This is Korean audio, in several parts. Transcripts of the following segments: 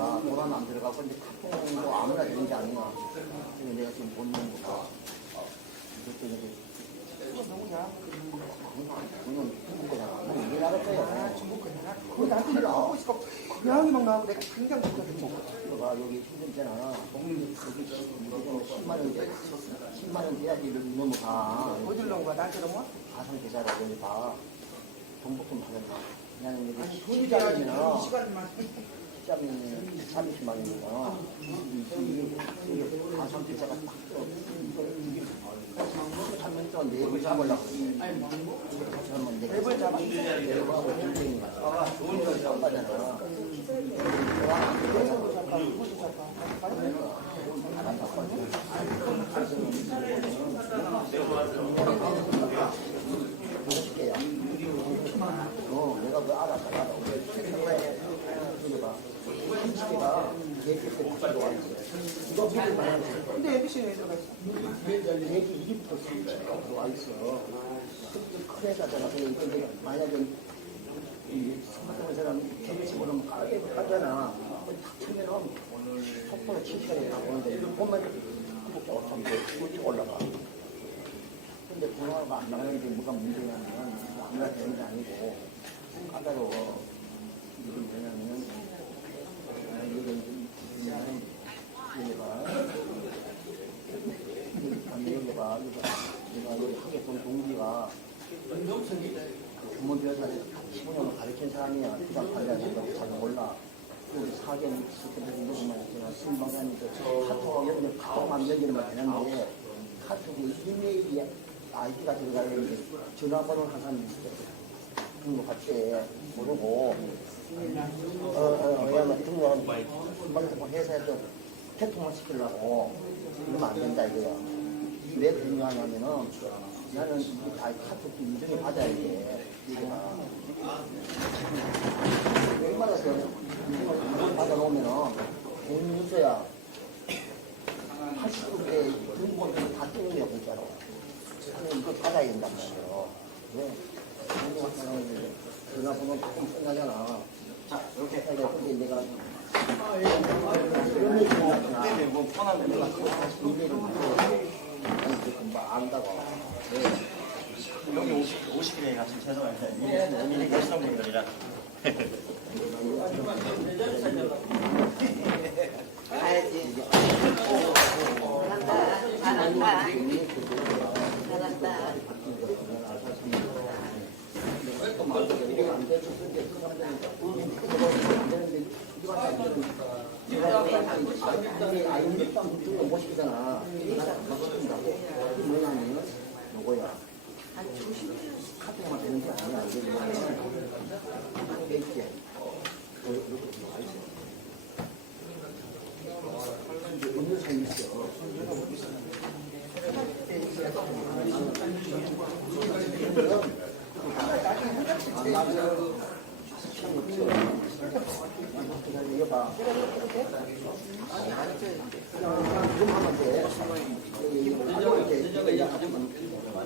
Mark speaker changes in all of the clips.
Speaker 1: 되는 인도가 도라는 안 들어가고 이제 카톡도 아무나 되는 게 아니야 그래서 내가 지금 못 먹는 거가 이것도 이제
Speaker 2: 이거 누구냐?
Speaker 1: 그건 그건 중국 거잖아 뭐 이게 나를 거야
Speaker 2: 중국 거냐? 그거 나한테 하고 있어. 고양이 막 나오고 내가 굉장히 좋거든.
Speaker 1: 너가 여기 힘들잖아. 여기 10만 원 돼. 10만 원 돼야지 여기 넘어가.
Speaker 2: 놓은 거야? 나한테 너무?
Speaker 1: 가상 계좌라 여기 다. 정복금 받았다. 그냥
Speaker 2: 아니
Speaker 1: 여기
Speaker 2: 돈이. 이
Speaker 1: 시장이면
Speaker 2: 시간만.
Speaker 1: 시장이면 30만 원이면 이게 가상 계좌가 딱 떠. 하면 또 잡으려고.
Speaker 2: 랩을?
Speaker 1: 내일하고 힘들니까. 아, 좋은 거 잡아잖아. 내가 그 알았다, 알아. 이거 믿을 만한
Speaker 2: 근데 MBC는 왜 들어가 있어?
Speaker 1: 얘기 1부터 수가 들어와 있어. 큰 회사잖아. 근데 이게 만약에 이쭉 올라가. 근데 뭐가 게 아니고 까다로워. 이게 뭐냐면 이게 뭐냐면 얘가 아니 여기 봐 이거 내가 여기 하게 본 동기가 부모 교사 15년을 가르친 사람이야 부장 관리하는 거잘 몰라 여기 사견 때 누구만 있잖아 신방사님도 카톡 여기 카톡만 연결만 되는데 카톡에 이메일이 아이디가 들어가는데 전화번호를 있어 등록할 때 모르고 어, 어, 왜냐면 등록은 스마트폰 회사에서 태통만 시키려고 이러면 안 된다 이거야. 왜 중요하냐면은 나는 이 아이 카톡 인증을 받아야 돼. 얼마나 그 인증을 받아놓으면은 돈 있어야 80%의 등본을 다 거야, 진짜로. 근데 이거 받아야 된단 말이에요. 왜? 인증을 받아놓으면 전화번호 조금 끝나잖아. 자, 이렇게 해야 돼. 근데 내가
Speaker 3: 네네, 뭐 연락.
Speaker 1: 이메일을 아니 그 금방 안다고. 네.
Speaker 3: 여기 50, 50일에 가시면 죄송합니다. 이미 계시는 분들이라.
Speaker 4: 가야지. 잘한다. 잘한다. 잘한다.
Speaker 1: 못 시키잖아. 이게 뭐냐면 요거야. 카톡만 되는 게 아니야. 이게 뭐냐면 이게 있지. 이렇게 들어와 있어. 이제 음료수 있어. 이거 봐. 지금 하면 돼. 이거 하면 돼. 이거 이제 하면 아니 뭐 이기면 있는데.
Speaker 2: 근데 뭐 해도 안 해.
Speaker 1: 내가 내가 나한테 줘야 돼. 그러니까 내가 예. 일본에 내는 거 이거 할만한데 할만한데 지금 무슨 안 해줘. 내가 이거 보다만 문제가 되는 거 갖다. 그것도 안 돼.
Speaker 2: 여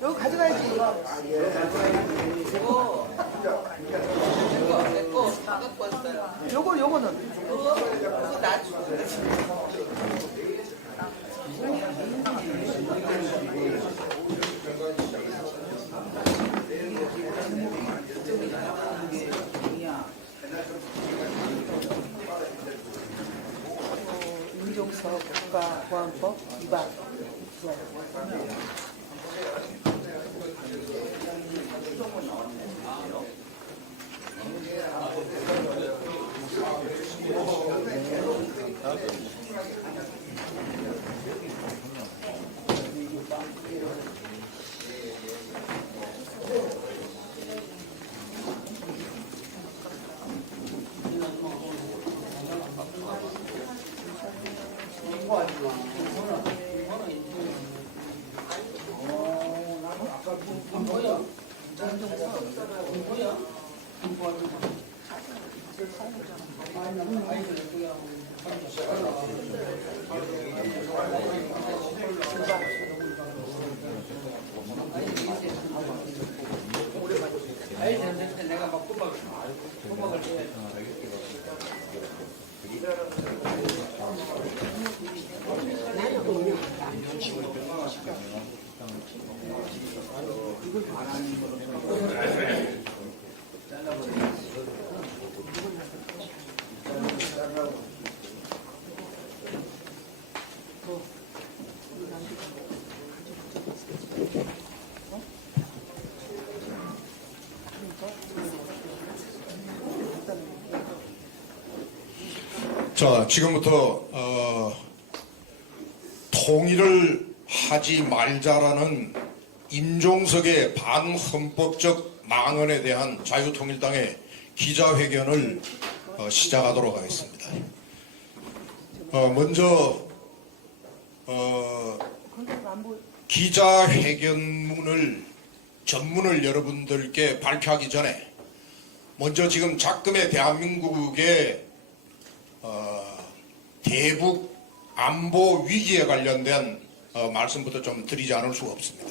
Speaker 2: 이거 가져가야지.
Speaker 5: 자, 지금부터 어, 통일을 하지 말자라는 임종석의 반헌법적 망언에 대한 자유통일당의 기자회견을 어, 시작하도록 하겠습니다. 어, 먼저 어, 기자회견문을 전문을 여러분들께 발표하기 전에 먼저 지금 작금의 대한민국의 어, 대북 안보 위기에 관련된 어, 말씀부터 좀 드리지 않을 수가 없습니다.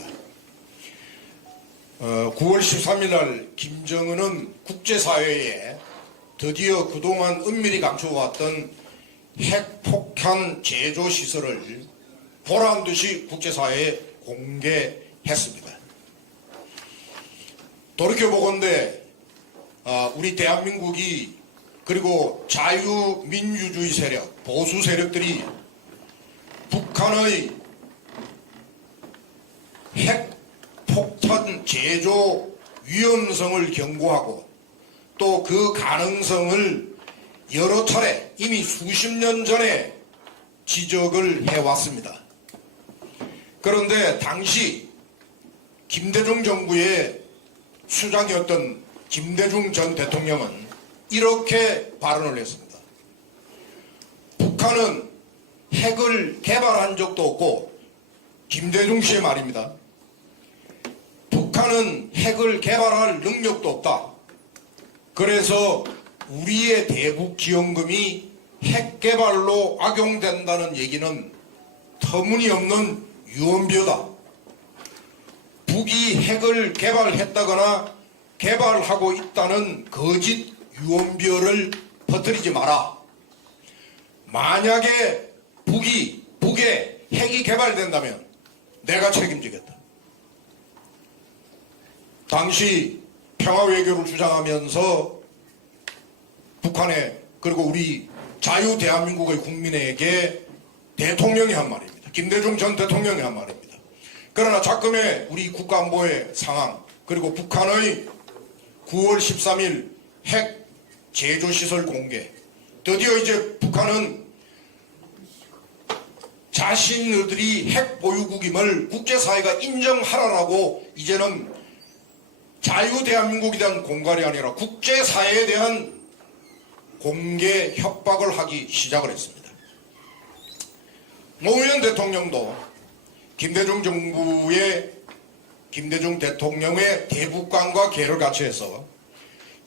Speaker 5: 어, 9월 13일 날 김정은은 국제사회에 드디어 그동안 은밀히 감춰왔던 핵폭탄 제조 시설을 보란 듯이 국제사회에 공개했습니다. 돌이켜보건대 아, 우리 대한민국이 그리고 자유민주주의 세력, 보수 세력들이 북한의 핵폭탄 제조 위험성을 경고하고 또 그 가능성을 여러 차례 이미 수십 년 전에 지적을 해왔습니다. 그런데 당시 김대중 정부의 수장이었던 김대중 전 대통령은 이렇게 발언을 했습니다. 북한은 핵을 개발한 적도 없고 김대중 씨의 말입니다. 북한은 핵을 개발할 능력도 없다. 그래서 우리의 대북 지원금이 핵 개발로 악용된다는 얘기는 터무니없는 유언비어다. 북이 핵을 개발했다거나 개발하고 있다는 거짓 유언비어를 퍼뜨리지 마라. 만약에 북이 북에 핵이 개발된다면 내가 책임지겠다. 당시 평화 외교를 주장하면서 북한에 그리고 우리 자유 대한민국의 국민에게 대통령이 한 말입니다. 김대중 전 대통령이 한 말입니다. 그러나 작금의 우리 국가안보의 상황 그리고 북한의 9월 13일 핵 제조시설 공개 드디어 이제 북한은 자신들이 핵 보유국임을 국제사회가 인정하라라고 이제는 자유 대한민국에 대한 공갈이 아니라 국제사회에 대한 공개 협박을 하기 시작을 했습니다. 노무현 대통령도 김대중 정부의 김대중 대통령의 대북관과 계를 같이 해서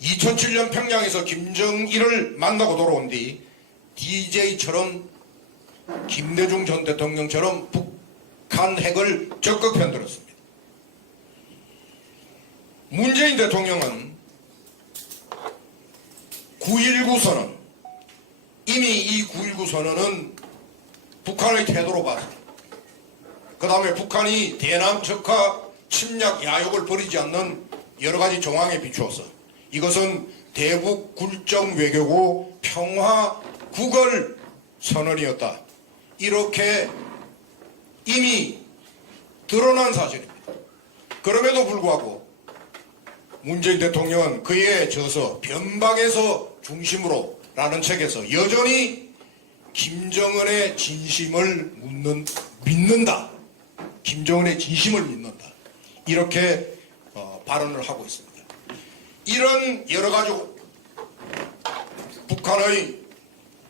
Speaker 5: 2007년 평양에서 김정일을 만나고 돌아온 뒤 DJ처럼 김대중 전 대통령처럼 북한 핵을 적극 편들었습니다. 문재인 대통령은 9.19 선언 이미 이 9.19 선언은 북한의 태도로 봤습니다. 그 다음에 북한이 대남 적화 침략 야욕을 버리지 않는 여러 가지 정황에 비추어서 이것은 대북 굴정 외교고 평화 국을 선언이었다. 이렇게 이미 드러난 사실입니다. 그럼에도 불구하고 문재인 대통령은 그에 져서 변방에서 중심으로 라는 책에서 여전히 김정은의 진심을 묻는, 믿는다. 김정은의 진심을 믿는다. 이렇게 어, 발언을 하고 있습니다. 이런 여러 가지 북한의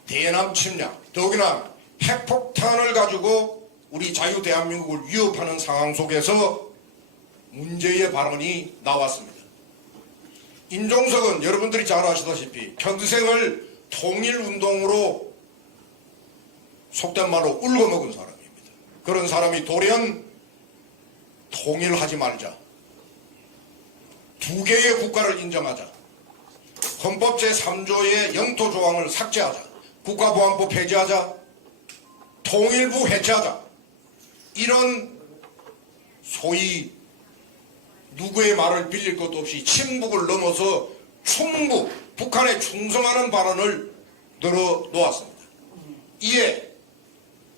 Speaker 5: 대남 침략, 더욱이나 핵폭탄을 가지고 우리 자유 대한민국을 위협하는 상황 속에서 문제의 발언이 나왔습니다. 임종석은 여러분들이 잘 아시다시피 평생을 통일운동으로 속된 말로 울거먹은 사람입니다. 그런 사람이 돌연 통일하지 말자. 두 개의 국가를 인정하자. 헌법 제3조의 영토 조항을 삭제하자. 국가보안법 폐지하자. 통일부 해체하자. 이런 소위 누구의 말을 빌릴 것도 없이 침묵을 넘어서 충북, 북한에 충성하는 발언을 늘어놓았습니다. 이에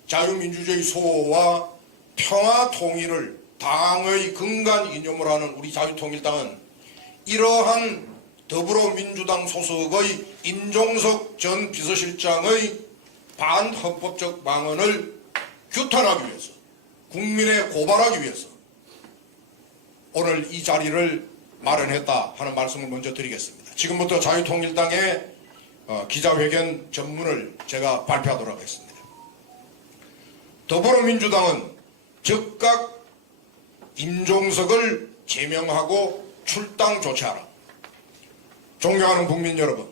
Speaker 5: 자유민주주의 소호와 평화 통일을 당의 근간 이념으로 하는 우리 자유통일당은 이러한 더불어민주당 소속의 임종석 전 비서실장의 반헌법적 망언을 규탄하기 위해서 국민에 고발하기 위해서 오늘 이 자리를 마련했다 하는 말씀을 먼저 드리겠습니다. 지금부터 자유통일당의 어, 기자회견 전문을 제가 발표하도록 하겠습니다. 더불어민주당은 즉각 임종석을 제명하고 출당 조치하라. 존경하는 국민 여러분,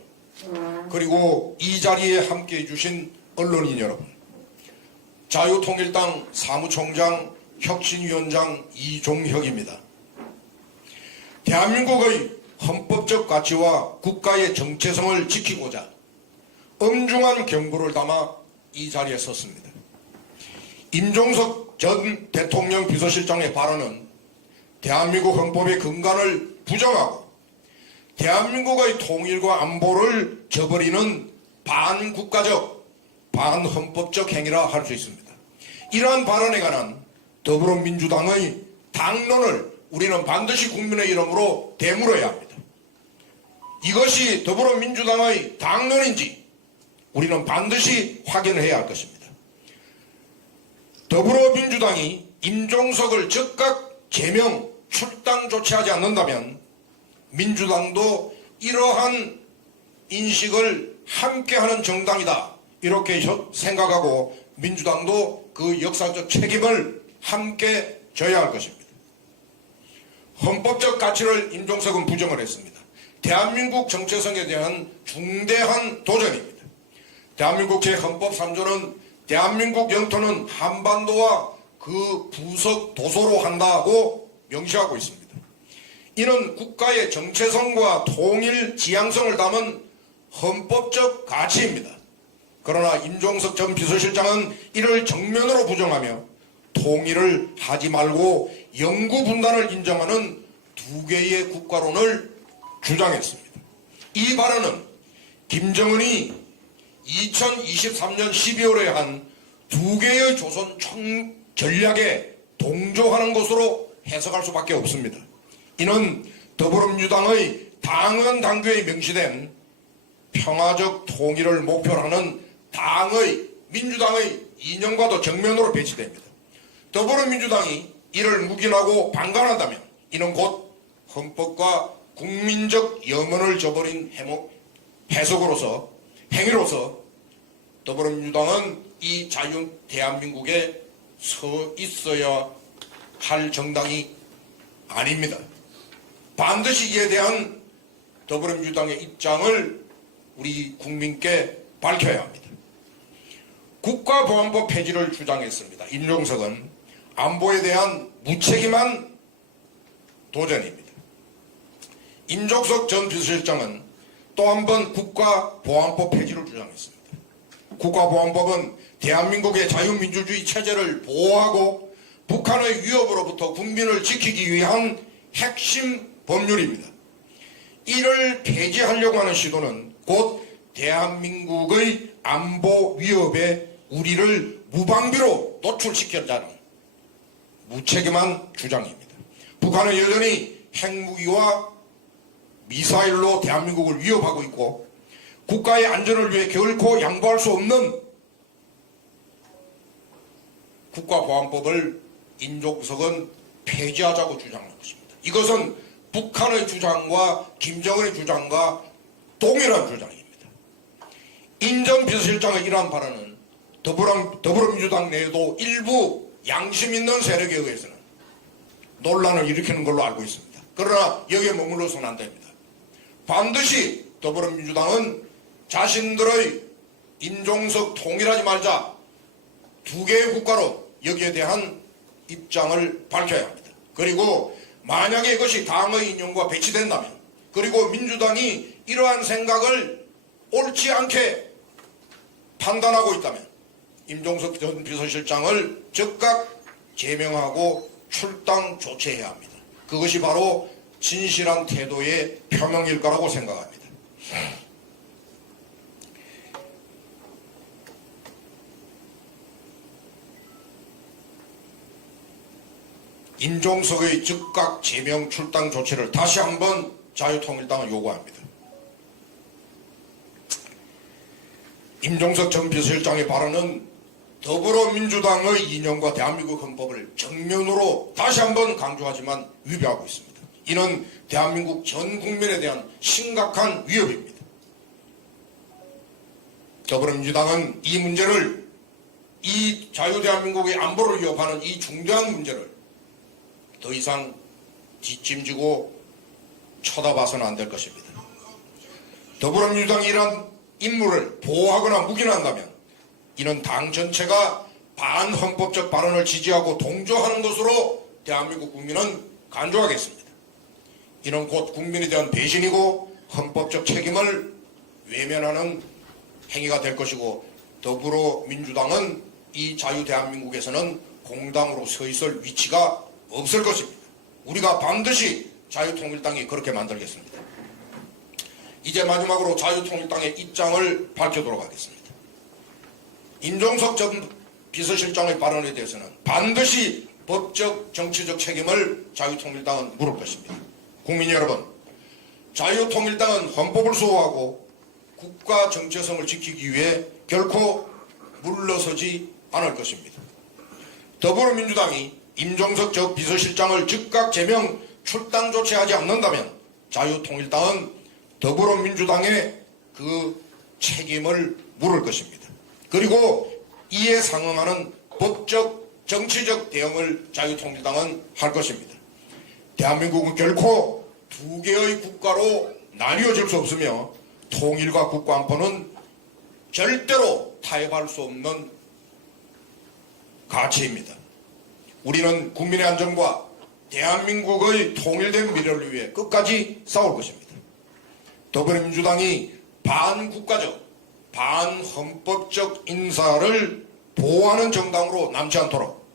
Speaker 5: 그리고 이 자리에 함께 해 주신 언론인 여러분, 자유통일당 사무총장 혁신위원장 이종혁입니다. 대한민국의 헌법적 가치와 국가의 정체성을 지키고자 엄중한 경고를 담아 이 자리에 섰습니다. 임종석 전 대통령 비서실장의 발언은 대한민국 헌법의 근간을 부정하고 대한민국의 통일과 안보를 저버리는 반국가적, 반헌법적 행위라 할 수 있습니다. 이러한 발언에 관한 더불어민주당의 당론을 우리는 반드시 국민의 이름으로 되물어야 합니다. 이것이 더불어민주당의 당론인지 우리는 반드시 확인해야 할 것입니다. 더불어민주당이 임종석을 즉각 제명, 출당 조치하지 않는다면 민주당도 이러한 인식을 함께하는 정당이다. 이렇게 생각하고 민주당도 그 역사적 책임을 함께 져야 할 것입니다. 헌법적 가치를 임종석은 부정을 했습니다. 대한민국 정체성에 대한 중대한 도전입니다. 대한민국 제 헌법 3조는 대한민국 영토는 한반도와 그 부속 도서로 한다고 명시하고 있습니다. 이는 국가의 정체성과 통일 지향성을 담은 헌법적 가치입니다. 그러나 임종석 전 비서실장은 이를 정면으로 부정하며 통일을 하지 말고 영구 분단을 인정하는 두 개의 국가론을 주장했습니다. 이 발언은 김정은이 2023년 12월에 한 두 개의 조선 총 전략에 동조하는 것으로 해석할 수밖에 없습니다. 이는 더불어민주당의 당헌 당규에 명시된 평화적 통일을 목표로 하는 당의 민주당의 이념과도 정면으로 배치됩니다. 더불어민주당이 이를 묵인하고 방관한다면 이는 곧 헌법과 국민적 염원을 저버린 해목, 해석으로서 행위로서 더불어민주당은 이 자유 대한민국에 서 있어야 할 정당이 아닙니다. 반드시 이에 대한 더불어민주당의 입장을 우리 국민께 밝혀야 합니다. 국가보안법 폐지를 주장했습니다. 임종석은 안보에 대한 무책임한 도전입니다. 임종석 전 비서실장은 또 한 번 국가보안법 폐지를 주장했습니다. 국가보안법은 대한민국의 자유민주주의 체제를 보호하고 북한의 위협으로부터 국민을 지키기 위한 핵심 법률입니다. 이를 폐지하려고 하는 시도는 곧 대한민국의 안보 위협에 우리를 무방비로 노출시켰다는 무책임한 주장입니다. 북한은 여전히 핵무기와 미사일로 대한민국을 위협하고 있고 국가의 안전을 위해 결코 양보할 수 없는 국가보안법을 인종석은 폐지하자고 주장하는 것입니다. 이것은 북한의 주장과 김정은의 주장과 동일한 주장입니다. 인전 비서실장의 이러한 발언은 더불어, 더불어민주당 내에도 일부 양심 있는 세력에 의해서는 논란을 일으키는 걸로 알고 있습니다. 그러나 여기에 머물러서는 안 됩니다. 반드시 더불어민주당은 자신들의 인종석 통일하지 말자 두 개의 국가로 여기에 대한 입장을 밝혀야 합니다. 그리고 만약에 이것이 당의 인용과 배치된다면 그리고 민주당이 이러한 생각을 옳지 않게 판단하고 있다면 임종석 전 비서실장을 즉각 제명하고 출당 조치해야 합니다. 그것이 바로 진실한 태도의 표명일 거라고 생각합니다. 임종석의 즉각 제명 출당 조치를 다시 한번 자유통일당은 요구합니다. 임종석 전 비서실장의 발언은 더불어민주당의 이념과 대한민국 헌법을 정면으로 다시 한번 강조하지만 위배하고 있습니다. 이는 대한민국 전 국민에 대한 심각한 위협입니다. 더불어민주당은 이 문제를 이 자유대한민국의 안보를 위협하는 이 중대한 문제를 더 이상 뒷짐지고 쳐다봐서는 안 될 것입니다. 더불어민주당이 이런 임무를 보호하거나 묵인한다면 이는 당 전체가 반헌법적 발언을 지지하고 동조하는 것으로 대한민국 국민은 간주하겠습니다. 이는 곧 국민에 대한 배신이고 헌법적 책임을 외면하는 행위가 될 것이고 더불어민주당은 이 자유대한민국에서는 공당으로 서 있을 위치가 없을 것입니다. 우리가 반드시 자유통일당이 그렇게 만들겠습니다. 이제 마지막으로 자유통일당의 입장을 밝혀도록 하겠습니다. 임종석 전 비서실장의 발언에 대해서는 반드시 법적 정치적 책임을 자유통일당은 물을 것입니다. 국민 여러분, 자유통일당은 헌법을 수호하고 국가 정체성을 지키기 위해 결코 물러서지 않을 것입니다. 더불어민주당이 임종석 전 비서실장을 즉각 제명 출당 조치하지 않는다면 자유통일당은 더불어민주당의 그 책임을 물을 것입니다. 그리고 이에 상응하는 법적 정치적 대응을 자유통일당은 할 것입니다. 대한민국은 결코 두 개의 국가로 나뉘어질 수 없으며 통일과 국가 안보는 절대로 타협할 수 없는 가치입니다. 우리는 국민의 안전과 대한민국의 통일된 미래를 위해 끝까지 싸울 것입니다. 더불어민주당이 반국가적, 반헌법적 인사를 보호하는 정당으로 남지 않도록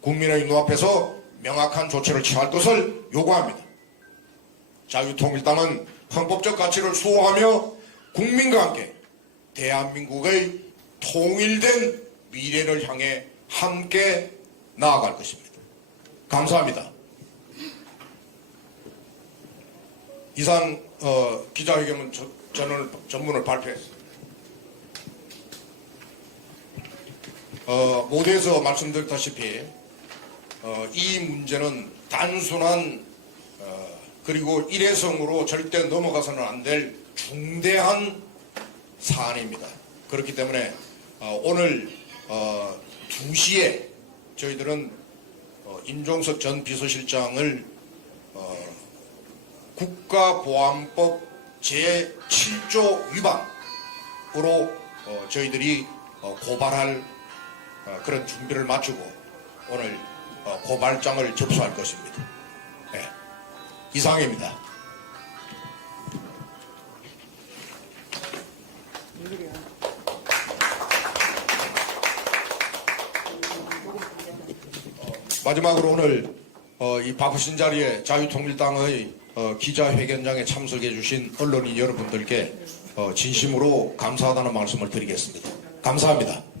Speaker 5: 국민의 눈앞에서 명확한 조치를 취할 것을 요구합니다. 자유통일당은 헌법적 가치를 수호하며 국민과 함께 대한민국의 통일된 미래를 향해 함께 나아갈 것입니다. 감사합니다. 이상 어, 기자회견은 저, 저는 전문을 발표했습니다. 어, 모두에서 말씀드렸다시피 어, 이 문제는 단순한 어, 그리고 일회성으로 절대 넘어가서는 안 될 중대한 사안입니다. 그렇기 때문에 어, 오늘 어, 2시에 저희들은 어, 임종석 전 비서실장을 어, 국가보안법 제7조 위반으로 어, 저희들이 어, 고발할 어, 그런 준비를 마치고 오늘 어, 고발장을 접수할 것입니다. 네. 이상입니다. 마지막으로 오늘 어, 이 바쁘신 자리에 자유통일당의 어, 기자회견장에 참석해 주신 언론인 여러분들께 어, 진심으로 감사하다는 말씀을 드리겠습니다. 감사합니다.